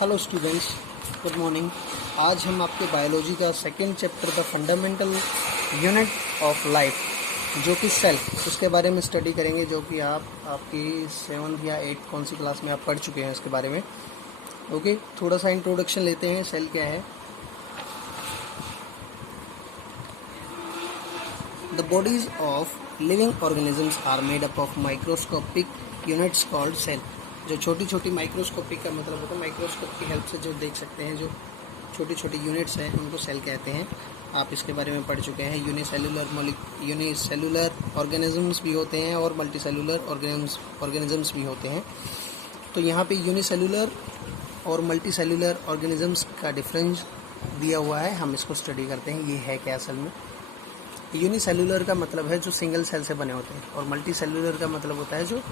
Hello students, good morning. आज हम आपके बायोलॉजी का second chapter the fundamental unit of life जो कि सेल, उसके बारे में स्टडी करेंगे, जो कि आपकी 7th या 8th कौन सी क्लास में आप पढ़ चुके हैं उसके बारे में। ओके, थोड़ा सा इंट्रोडक्शन लेते हैं। सेल क्या है? The bodies of living organisms are made up of microscopic units called cell. जो छोटी छोटी माइक्रोस्कोपिक का मतलब होता है, माइक्रोस्कोप की हेल्प से जो देख सकते हैं, जो छोटी छोटी यूनिट्स हैं उनको सेल कहते हैं। आप इसके बारे में पढ़ चुके हैं। यूनिसेलुलर ऑर्गेनिजम्स भी होते हैं और मल्टीसेलुलर ऑर्गेनिजम्स भी होते हैं। तो यहाँ पे यूनिसेलुलर और मल्टीसेलुलर ऑर्गेनिजम्स का डिफरेंस दिया हुआ है, हम इसको स्टडी करते हैं। ये है क्या असल में? यूनिसेलुलर का मतलब है जो सिंगल सेल से बने होते हैं, और मल्टी सेलुलर का मतलब होता है जो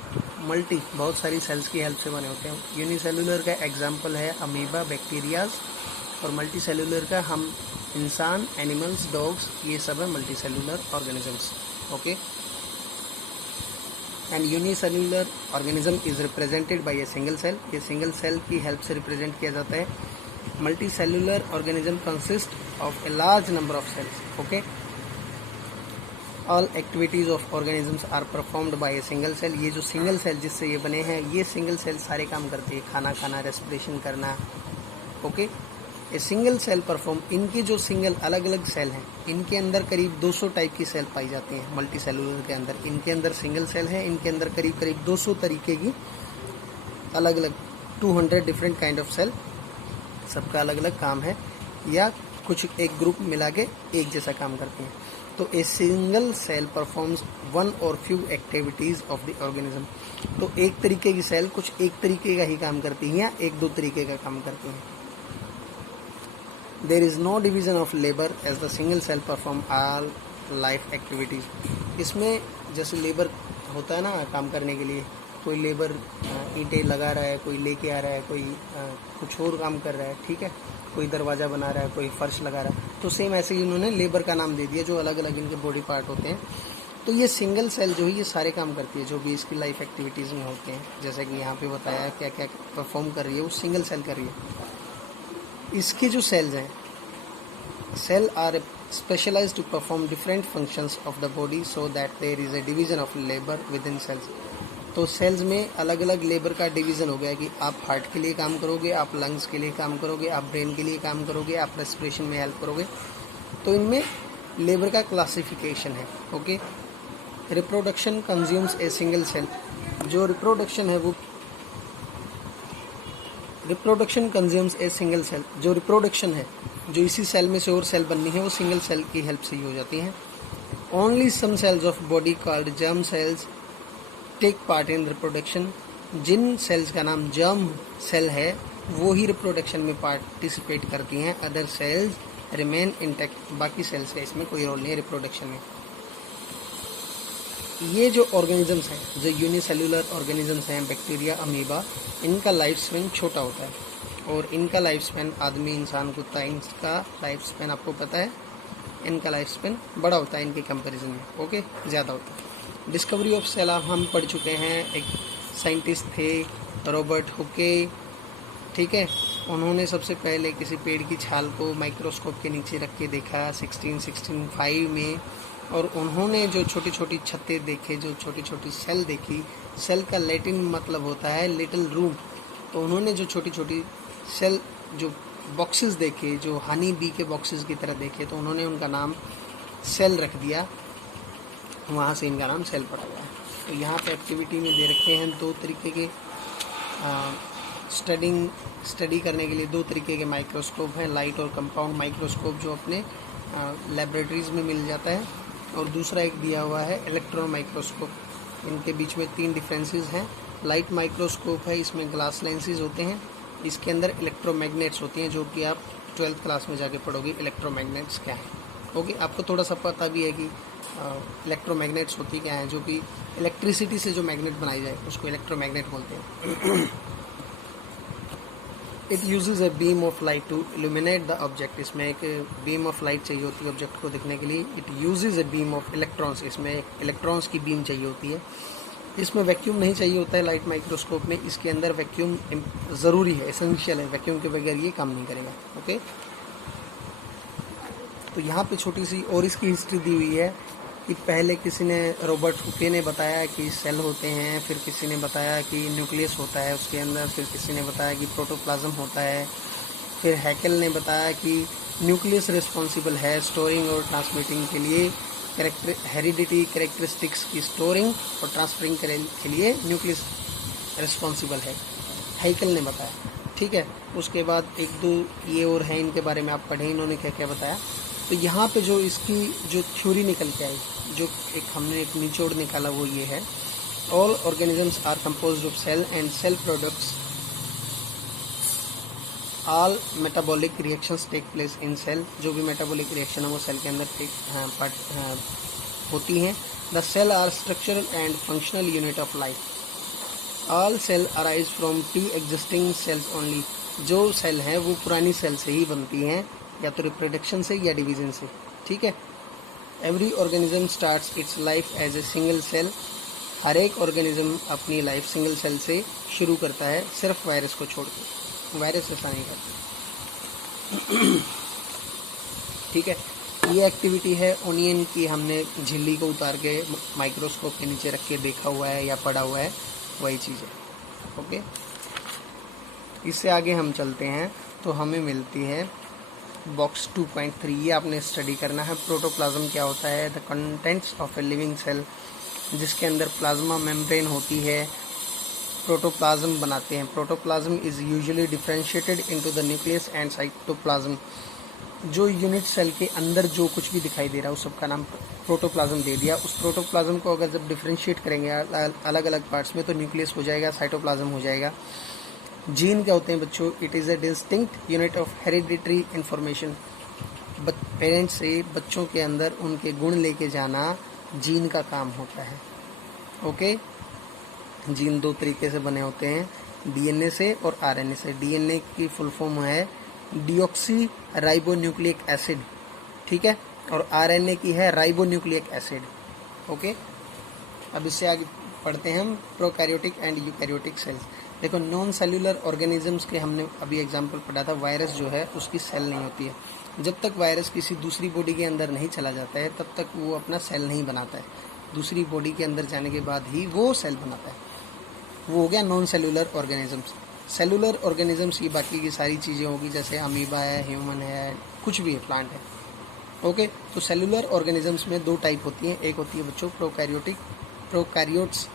बहुत सारी सेल्स की हेल्प से बने होते हैं। यूनिसेलुलर का एग्जाम्पल है अमीबा, बैक्टीरियाज, और मल्टी सेलुलर का हम इंसान, एनिमल्स, डॉग्स, ये सब है multicellular organisms. Okay, and unicellular organism is represented by a single cell. ये सिंगल सेल की हेल्प से रिप्रेजेंट किया जाता है। Multicellular organism consist of a large number of cells. Okay, all activities of organisms are performed by a single cell. ये जो single cell जिससे ये बने हैं, ये सिंगल सेल सारे काम करती है, खाना खाना, रेस्पिरेशन करना। Okay, a single cell perform, इनके जो सिंगल अलग अलग सेल हैं, इनके अंदर करीब 200 टाइप की सेल पाई जाती हैं। मल्टी सेलुलर के अंदर, इनके अंदर सिंगल सेल है, इनके अंदर करीब करीब 200 तरीके की अलग अलग 200 डिफरेंट काइंड ऑफ सेल, सबका अलग अलग काम है, या कुछ एक ग्रुप मिला के एक जैसा काम करते हैं। तो a single cell performs one और few activities of the organism. तो एक तरीके की सेल कुछ एक तरीके का ही काम करती है या एक दो तरीके का काम करती है। There is no division of labour as the single cell perform all life activities. इसमें जैसे लेबर होता है ना काम करने के लिए, कोई लेबर ईंटें लगा रहा है, कोई लेके आ रहा है, कोई कुछ और काम कर रहा है, ठीक है, कोई दरवाज़ा बना रहा है, कोई फर्श लगा रहा है। तो सेम ऐसे ही उन्होंने लेबर का नाम दे दिया, जो अलग अलग इनके बॉडी पार्ट होते हैं। तो ये सिंगल सेल जो है ये सारे काम करती है जो भी इसकी लाइफ एक्टिविटीज़ में होते हैं। जैसा कि यहाँ पे बताया है क्या क्या परफॉर्म कर रही है, वो सिंगल सेल कर रही है। इसके जो सेल्स हैं, cell are specialized to perform different functions of the body so that there is a division of labour within cells. तो सेल्स में अलग अलग लेबर का डिवीज़न हो गया कि आप हार्ट के लिए काम करोगे, आप लंग्स के लिए काम करोगे, आप ब्रेन के लिए काम करोगे, आप रेस्पिरेशन में हेल्प करोगे। तो इनमें लेबर का क्लासिफिकेशन है। Okay, reproduction consumes a single cell. जो रिप्रोडक्शन है वो reproduction consumes a single cell. जो रिप्रोडक्शन है, जो इसी सेल में से और सेल बननी है, वो सिंगल सेल की हेल्प से ही हो जाती हैं। Only some cells of body called germ cells take part in reproduction. जिन सेल्स का नाम जर्म सेल है वो ही रिप्रोडक्शन में पार्टिसिपेट करती हैं। Other sales remain intact. बाकी सेल्स का इसमें कोई रोल नहीं है रिप्रोडक्शन में। ये जो ऑर्गेनिजम्स हैं, जो यूनिसेलुलर ऑर्गेनिजम्स हैं, बैक्टीरिया, अमीबा, इनका लाइफ स्पेन छोटा होता है और इनका लाइफ स्पेन आदमी, इंसान, कुत्ता, इनका लाइफ स्पेन आपको पता है, इनका लाइफ स्पेन बड़ा होता है इनके कंपैरिजन में। ओके, ज़्यादा होता है। डिस्कवरी ऑफ सेल हम पढ़ चुके हैं। एक साइंटिस्ट थे रॉबर्ट हुके, ठीक है, उन्होंने सबसे पहले किसी पेड़ की छाल को माइक्रोस्कोप के नीचे रख के देखा 1665 में, और उन्होंने जो छोटी छोटी छत्ते देखे, जो छोटी छोटी सेल देखी, सेल का लैटिन मतलब होता है लिटिल रूम। तो उन्होंने जो छोटी छोटी सेल, जो बॉक्सेस देखे, जो हनी बी के बॉक्सेस की तरह देखे, तो उन्होंने उनका नाम सेल रख दिया। वहाँ से इनका नाम सेल पड़ा गया। तो यहाँ पे एक्टिविटी में दे रखे हैं दो तरीके के स्टडी करने के लिए दो तरीके के माइक्रोस्कोप हैं, लाइट और कंपाउंड माइक्रोस्कोप, जो अपने लैबोरेटरीज़ में मिल जाता है, और दूसरा एक दिया हुआ है इलेक्ट्रॉन माइक्रोस्कोप। इनके बीच में 3 डिफरेंसेस हैं। लाइट माइक्रोस्कोप है, इसमें ग्लास लेंसेज होते हैं, इसके अंदर इलेक्ट्रोमैग्नेट्स होती हैं, जो कि आप 12th क्लास में जाके पढ़ोगे इलेक्ट्रोमैग्नेट्स क्या है। ओके, आपको थोड़ा सा पता भी है कि इलेक्ट्रोमैग्नेट्स होती क्या है। जो कि इलेक्ट्रिसिटी से जो मैग्नेट बनाई जाए उसको इलेक्ट्रोमैग्नेट बोलते हैं। It uses a beam of light to illuminate the object. इसमें एक बीम ऑफ लाइट चाहिए होती है ऑब्जेक्ट को दिखने के लिए। It uses a beam of electrons. इसमें इलेक्ट्रॉन्स की बीम चाहिए होती है इसमें वैक्यूम नहीं चाहिए होता है लाइट माइक्रोस्कोप में, इसके अंदर वैक्यूम ज़रूरी है, एसेंशियल है, वैक्यूम के बगैर ये काम नहीं करेगा। ओके, तो यहाँ पे छोटी सी और इसकी हिस्ट्री दी हुई है कि पहले किसी ने, रॉबर्ट हुके ने बताया कि सेल होते हैं, फिर किसी ने बताया कि न्यूक्लियस होता है उसके अंदर, फिर किसी ने बताया कि प्रोटोप्लाज्म होता है, फिर हैकेल ने बताया कि न्यूक्लियस रिस्पॉन्सिबल है स्टोरिंग और ट्रांसमिटिंग के लिए, हेरिडिटी कैरेक्टरिस्टिक्स की स्टोरिंग और ट्रांसफरिंग के लिए न्यूक्लियस रिस्पॉन्सिबल है, हैकेल ने बताया। ठीक है, उसके बाद एक दो ये और हैं, इनके बारे में आप पढ़ें इन्होंने क्या क्या बताया। तो यहाँ पे जो इसकी जो थ्योरी निकल के आई, जो एक हमने एक निचोड़ निकाला, वो ये है, all organisms are composed of cell and cell products, all metabolic reactions take place in cell, जो भी मेटाबॉलिक रिएक्शन है वो सेल के अंदर होती हैं। The cell are structural and functional unit of life. All cell arise from pre existing cells only, जो cell हैं वो पुरानी सेल से ही बनती हैं, या तो रिप्रोडक्शन से या डिवीजन से। ठीक है, every organism starts its life as a single cell, हर एक ऑर्गेनिज्म अपनी लाइफ सिंगल सेल से शुरू करता है, सिर्फ वायरस को छोड़ के, वायरस ऐसा नहीं करते। ठीक है, ये एक्टिविटी है ओनियन की, हमने झिल्ली को उतार के माइक्रोस्कोप के नीचे रख के देखा हुआ है या पढ़ा हुआ है, वही चीज़ है। ओके, इससे आगे हम चलते हैं तो हमें मिलती है बॉक्स 2.3, ये आपने स्टडी करना है। प्रोटोप्लाज्म क्या होता है? The contents of a living cell, जिसके अंदर प्लाज्मा मेम्ब्रेन होती है, प्रोटोप्लाज्म बनाते हैं। Protoplasm is usually differentiated into the nucleus and cytoplasm, जो यूनिट सेल के अंदर जो कुछ भी दिखाई दे रहा है उस सबका नाम प्रोटोप्लाज्म दे दिया। उस प्रोटोप्लाज्म को अगर जब डिफरेंशिएट करेंगे अलग अलग पार्ट्स में, तो न्यूक्लियस हो जाएगा, साइटोप्लाज्म हो जाएगा। जीन क्या होते हैं बच्चों? It is a distinct unit of hereditary information, parents से बच्चों के अंदर उनके गुण लेके जाना जीन का काम होता है। ओके, जीन दो तरीके से बने होते हैं, डीएनए से और आरएनए से। डीएनए की फुल फॉर्म है डीऑक्सी राइबोन्यूक्लिक एसिड, ठीक है, और आरएनए की है राइबोन्यूक्लिक एसिड। ओके, अब इससे आगे पढ़ते हैं हम प्रोकैरियोटिक एंड यूकैरियोटिक सेल्स। देखो, नॉन सेल्यूलर ऑर्गेनिजम्स के हमने अभी एग्जांपल पढ़ा था। वायरस जो है उसकी सेल नहीं होती है, जब तक वायरस किसी दूसरी बॉडी के अंदर नहीं चला जाता है तब तक वो अपना सेल नहीं बनाता है, दूसरी बॉडी के अंदर जाने के बाद ही वो सेल बनाता है। वो हो गया non cellular organisms. Cellular organisms ये बाकी की सारी चीज़ें होगी, जैसे अमीबा है, ह्यूमन है, कुछ भी है, प्लांट है। ओके, तो सेल्यूलर ऑर्गेनिजम्स में दो टाइप होती हैं, एक होती है बच्चों प्रोकैरियोटिक, प्रोकैरियोट्स,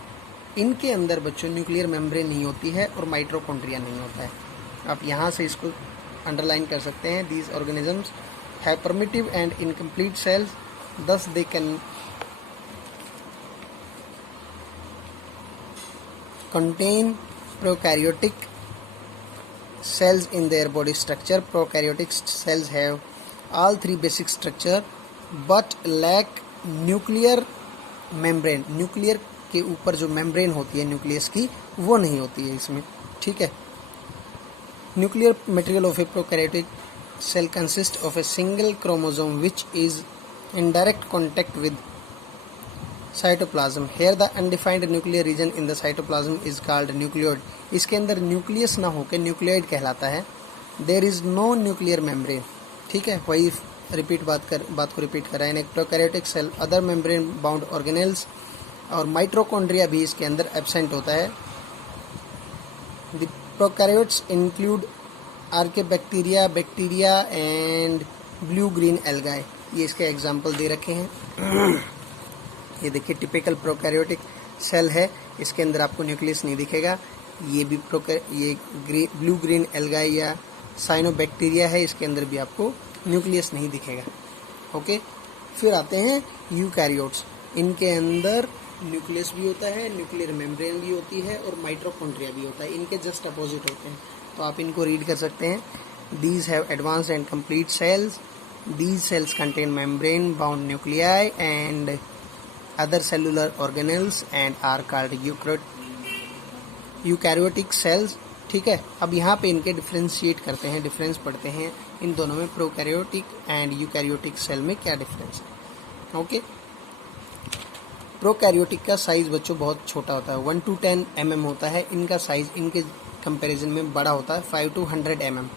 इनके अंदर बच्चों न्यूक्लियर मेम्ब्रेन नहीं होती है और माइटोकॉन्ड्रिया नहीं होता है। आप यहाँ से इसको अंडरलाइन कर सकते हैं। These organisms have primitive and incomplete cells, thus they can contain prokaryotic cells in their body structure. Prokaryotic cells have all three basic structure but lack nuclear membrane. Nuclear के ऊपर जो मेम्ब्रेन होती है nucleus की, वो नहीं होती है इसमें। ठीक है, nuclear material of a prokaryotic cell consist of a single chromosome which is in direct contact with cytoplasm. Here the undefined nuclear region in the cytoplasm is called nucleoid. इसके अंदर न्यूक्लियस ना होकर न्यूक्लियोइड कहलाता है। There is no nuclear membrane. ठीक है, वही बात को रिपीट कर रहा है। In prokaryotic cell other membrane bound organelles और माइटोकॉन्ड्रिया भी इसके अंदर एब्सेंट होता है। The prokaryotes include archaebacteria, bacteria and blue green algae. ये इसके एग्जाम्पल दे रखे हैं। ये देखिए, टिपिकल प्रोकैरियोटिक सेल है, इसके अंदर आपको न्यूक्लियस नहीं दिखेगा। ये भी ये ब्लू ग्रीन एल्गाई या साइनोबैक्टीरिया है, इसके अंदर भी आपको न्यूक्लियस नहीं दिखेगा। ओके, फिर आते हैं यूकैरियोट्स। इनके अंदर न्यूक्लियस भी होता है, न्यूक्लियर मेम्ब्रेन भी होती है और माइटोकॉन्ड्रिया भी होता है। इनके जस्ट अपोजिट होते हैं, तो आप इनको रीड कर सकते हैं। These have advanced and complete cells. These cells contain membrane bound nuclei and other cellular organelles and are called eukaryotic cells। ठीक है, अब यहाँ पे इनके डिफ्रेंशिएट करते हैं, डिफरेंस पढ़ते हैं इन दोनों में, प्रोकैरियोटिक एंड यूकैरियोटिक सेल में क्या डिफरेंस है। ओके, प्रोकैरियोटिक का साइज बच्चों बहुत छोटा होता है, 1 to 10 mm होता है। इनका साइज इनके कंपैरिजन में बड़ा होता है, 5 to 100 mm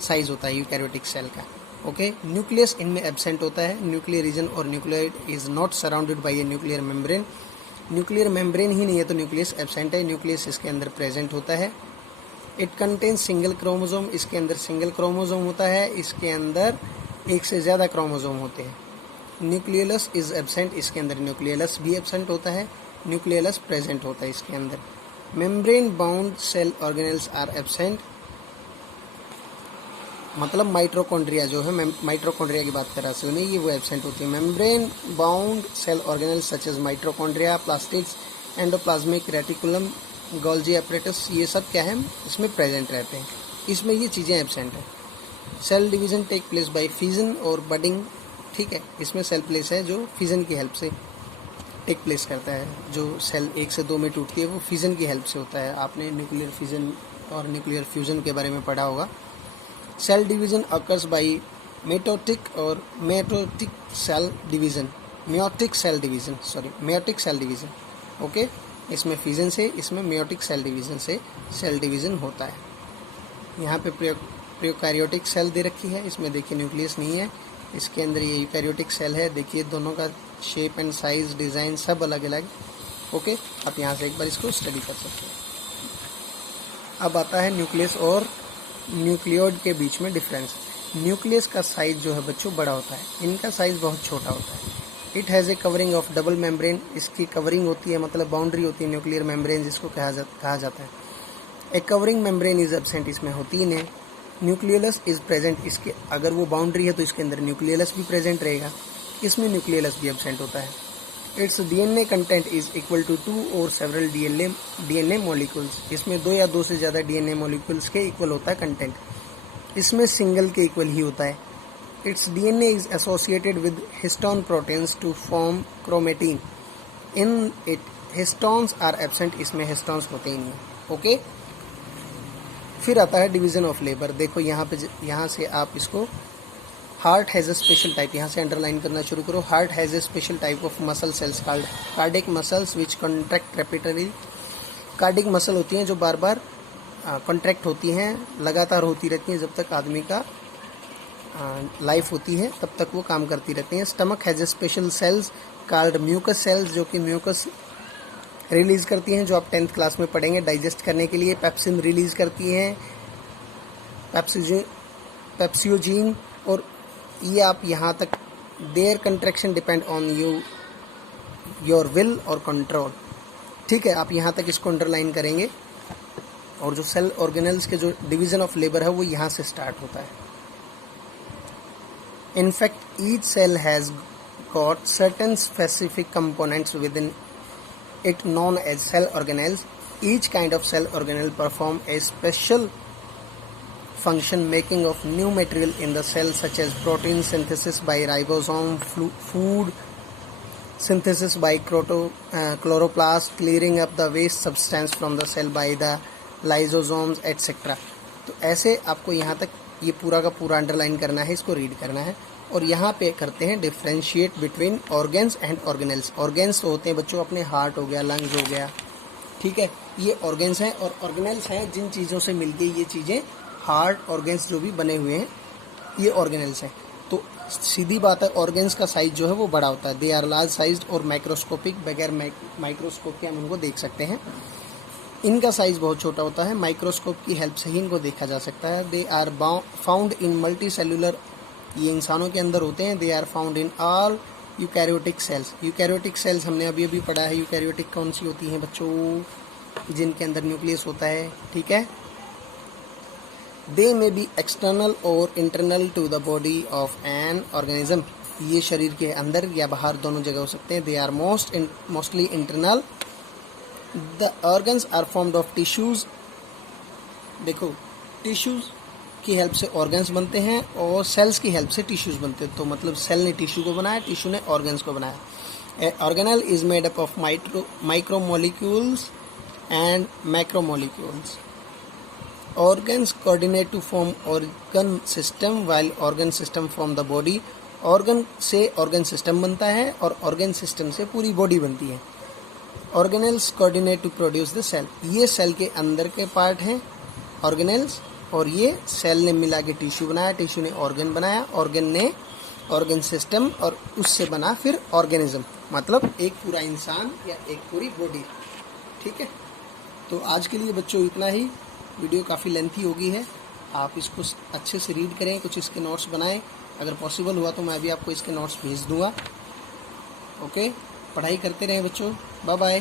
साइज होता है यूकैरियोटिक सेल का। ओके, न्यूक्लियस इनमें एब्सेंट होता है। न्यूक्लियर रीजन और nucleoid is not surrounded by a nuclear membrane. Nuclear membrane ही नहीं है तो न्यूक्लियस एब्सेंट है, न्यूक्लियस इसके अंदर प्रेजेंट होता है। इट कंटेन्स सिंगल क्रोमोसोम, इसके अंदर सिंगल क्रोमोसोम होता है, इसके अंदर एक से ज़्यादा क्रोमोसोम होते हैं। न्यूक्लियस इज एब्सेंट, इसके अंदर न्यूक्लियस भी एब्सेंट होता है, न्यूक्लियस प्रेजेंट होता है इसके अंदर। Membrane bound cell organelles are absent, मतलब माइटोकॉन्ड्रिया जो है, माइटोकॉन्ड्रिया की बात कर रहा है असल में, ये वो एब्सेंट होती है। Membrane bound cell organelles such as mitochondria, plastids, endoplasmic reticulum, Golgi apparatus, ये सब क्या है इसमें प्रेजेंट रहते हैं, इसमें ये चीज़ें एब्सेंट है। Cell division take place by fission और बडिंग, ठीक है, इसमें सेल प्लेस है जो फिजन की हेल्प से टेक प्लेस करता है। जो सेल 1 से 2 में टूटती है वो फिजन की हेल्प से होता है। आपने न्यूक्लियर फिजन और न्यूक्लियर फ्यूजन के बारे में पढ़ा होगा। Cell division occurs by mitotic और mitotic cell division, meiotic cell division, okay. इसमें फिजन से, इसमें मेयोटिक सेल डिवीजन से सेल डिवीजन होता है। यहाँ पे प्रोकैरियोटिक सेल दे रखी है, इसमें देखिए न्यूक्लियस नहीं है, इसके अंदर ये यूकैरियोटिक सेल है। देखिए दोनों का शेप एंड साइज, डिज़ाइन सब अलग अलग, ओके। आप यहाँ से एक बार इसको स्टडी कर सकते हैं। अब आता है न्यूक्लियस और न्यूक्लियोइड के बीच में डिफरेंस। न्यूक्लियस का साइज जो है बच्चों बड़ा होता है, इनका साइज बहुत छोटा होता है। It has a covering of double membrane, इसकी कवरिंग होती है, मतलब बाउंड्री होती है न्यूक्लियर मेम्ब्रेन जिसको कहा जाता है। ए कवरिंग मेम्ब्रेन इज एब्सेंट, इसमें होती ही नहीं। न्यूक्लियस इज प्रेजेंट, इसके अगर वो बाउंड्री है तो इसके अंदर न्यूक्लियस भी प्रेजेंट रहेगा, इसमें न्यूक्लियस भी एब्सेंट होता है। Its DNA content is equal to 2 और सेवरल डीएनए मॉलिक्यूल्स, इसमें 2 या 2 से ज़्यादा डीएनए मॉलिक्यूल्स के इक्वल होता है कंटेंट, इसमें सिंगल के इक्वल ही होता है। Its DNA is associated with histone proteins to form chromatin, in it histones are absent, इसमें हिस्टोन्स होते ही नहीं, ओके। फिर आता है डिवीजन ऑफ लेबर। देखो यहाँ से आप इसको, heart has a special type, यहाँ से अंडरलाइन करना शुरू करो। Heart has a special type of muscle cells called cardiac muscles which contract rapidly. Cardiac muscle होती हैं जो बार बार कॉन्ट्रैक्ट होती हैं, लगातार होती रहती हैं, जब तक आदमी का लाइफ होती है तब तक वो काम करती रहती हैं। Stomach has a special cells called mucus cells, जो कि म्यूकस रिलीज़ करती हैं, जो आप 10th क्लास में पढ़ेंगे डाइजेस्ट करने के लिए। पेप्सिन रिलीज़ करती हैं, पेप्सियोजीन, और ये आप यहाँ तक their contraction depend on your will और कंट्रोल, ठीक है। आप यहाँ तक इसको अंडरलाइन करेंगे। और जो सेल ऑर्गेनल्स के जो डिवीजन ऑफ लेबर है वो यहाँ से स्टार्ट होता है। In fact each cell has got certain specific components within it known as cell organelles. Each kind of cell organelle perform a special function making of new material in the cell, such as protein synthesis by ribosome, food synthesis by chloroplast, clearing up the waste substance from the cell by the lysosomes, etc. तो ऐसे आपको यहाँ तक ये पूरा का पूरा underline करना है, इसको रीड करना है। और यहाँ पे करते हैं differentiate between organs and organelles. Organs तो होते हैं बच्चों अपने हार्ट हो गया, लंग्स हो गया, ठीक है, ये ऑर्गेन्स हैं। और ऑर्गेनल्स हैं जिन चीज़ों से मिलके ये चीज़ें, हार्ट ऑर्गेन्स जो भी बने हुए हैं, ये ऑर्गेनल्स हैं। तो सीधी बात है, ऑर्गेन्स का साइज जो है वो बड़ा होता है। दे आर लार्ज साइज और माइक्रोस्कोपिक, बगैर माइक्रोस्कोप के हम उनको देख सकते हैं। इनका साइज बहुत छोटा होता है, माइक्रोस्कोप की हेल्प से ही इनको देखा जा सकता है। They are found in multicellular, ये इंसानों के अंदर होते हैं। They are found in all eukaryotic cells. Eukaryotic cells हमने अभी अभी पढ़ा है। यूकैरियोटिक कौन सी होती हैं बच्चों? जिनके अंदर न्यूक्लियस होता है, ठीक है। दे मे बी एक्सटर्नल और internal to the body of an organism, ये शरीर के अंदर या बाहर दोनों जगह हो सकते हैं। They are mostly internal. The organs are formed of tissues. देखो, टिश्यूज की हेल्प से ऑर्गन्स बनते हैं और सेल्स की हेल्प से टिश्यूज बनते हैं। तो मतलब सेल ने टिश्यू को बनाया, टिश्यू ने ऑर्गन्स को बनाया। Organelle is made up of micromolecules and macromolecules. Organs coordinate to form organ system, while organ system form the body. Organ से ऑर्गन सिस्टम बनता है और ऑर्गन सिस्टम से पूरी बॉडी बनती है। Organelles coordinate to produce the cell. ये cell के अंदर के पार्ट हैं ऑर्गेनेल्स, और ये सेल ने मिला के टिश्यू बनाया, टिश्यू ने ऑर्गन बनाया, ऑर्गन ने ऑर्गन सिस्टम, और उससे बना फिर ऑर्गेनिज्म, मतलब एक पूरा इंसान या एक पूरी बॉडी। ठीक है, तो आज के लिए बच्चों इतना ही। वीडियो काफ़ी लेंथी हो गई है, आप इसको अच्छे से रीड करें, कुछ इसके नोट्स बनाएं। अगर पॉसिबल हुआ तो मैं भी आपको इसके नोट्स भेज दूंगा। ओके, पढ़ाई करते रहें बच्चों। Bye bye.